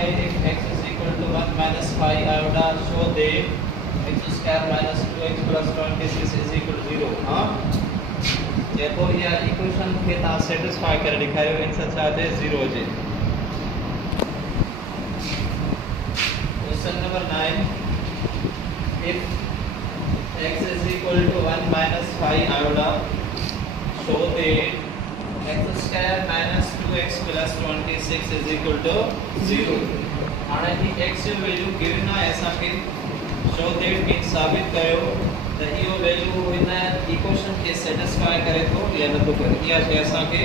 है x is equal to 1 minus 5 iota show that x square minus 2x plus 26 is equal to 0 हां देखो ये equation के ता सेटिस्फाई करे दिखायो आंसर छा है 0 जे question number 9 if x is equal to 1 minus 5 iota show that x square minus 2x plus 26 is equal to 0 અને ಈ x વેલ્યુ given है ऐसा कि show that means साबित कयो तो यो वेल्यू इन इक्वेशन के सेटिस्फाई करे तो या न तो करे या ऐसा के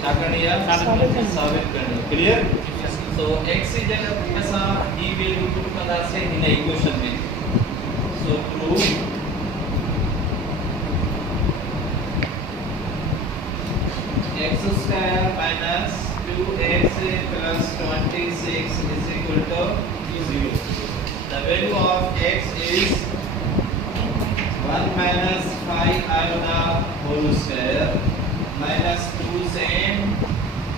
क्या करनी है साबित करनी क्लियर सो x की जगह ऐसा ई वेल्यू पुट करना से इन इक्वेशन में सो prove x square minus 2x plus 26 is equal to 0. The value of x is 1 minus 5 iota whole square minus 2 same.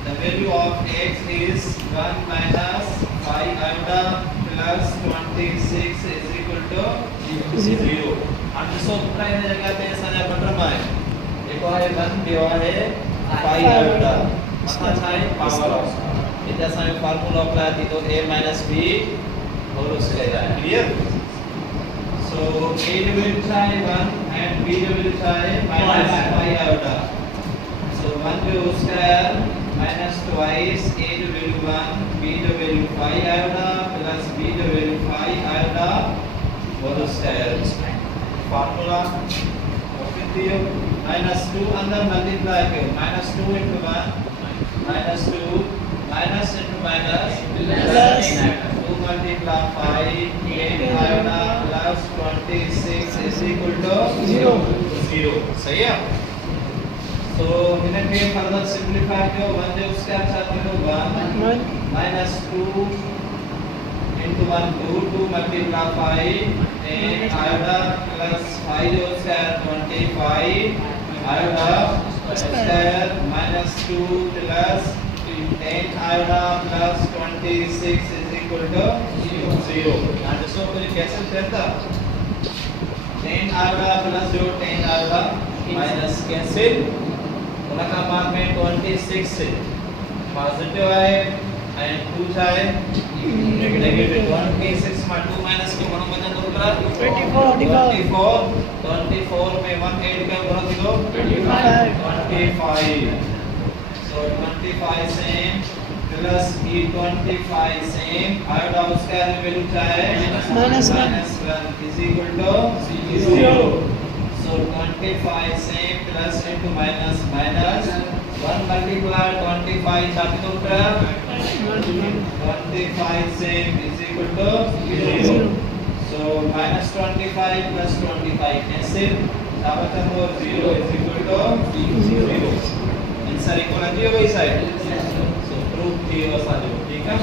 The value of x is 1 minus 5 iota plus 26 is equal to 0. And so prime जगह पे सारे button में एक है 1 दिया है 5 iota मतलब है पावर ऑफ इधर सारे फार्मूला अप्लाई थी तो a minus b whole square clear. So a will try 1 and b will try minus 5 iota. So 1 will square minus twice a will 1 b will 5 iota plus b will 5 iota whole square. Formula of minus 2 अंदर multiply करो minus 2 into 1 minus 2 minus into minus plus 2 multiply 5 8 iota plus 26 is equal to 0 सही है तो इन्हें के further simplify करो 1 जो उसके साथ करो 1 minus 2 into 1 2 multiply 5 8 iota plus 5 जो उसका 25 iota square minus 2 plus 10 iota plus 26 is equal to 0 and so फिर कैसे करता 10 iota plus जो 10 iota minus कैंसिल उनका मान में 26 से पॉजिटिव है and 2 जाए negative 26 में 2 minus के गुणों बना दो करा 24 में 1 ऐड कर गुणा दो 25 so 25 same plus e 25 same iota उसका वैल्यू क्या है -1 is equal to 0 so 25 same plus into minus 1 multiply 25 चाहते तो करा 25 same is equal to 0 so minus 25 plus 25 cancel दावत हो 0 is equal to 0 answer equal है ये वही साइड सो प्रूफ थी और सारे ठीक है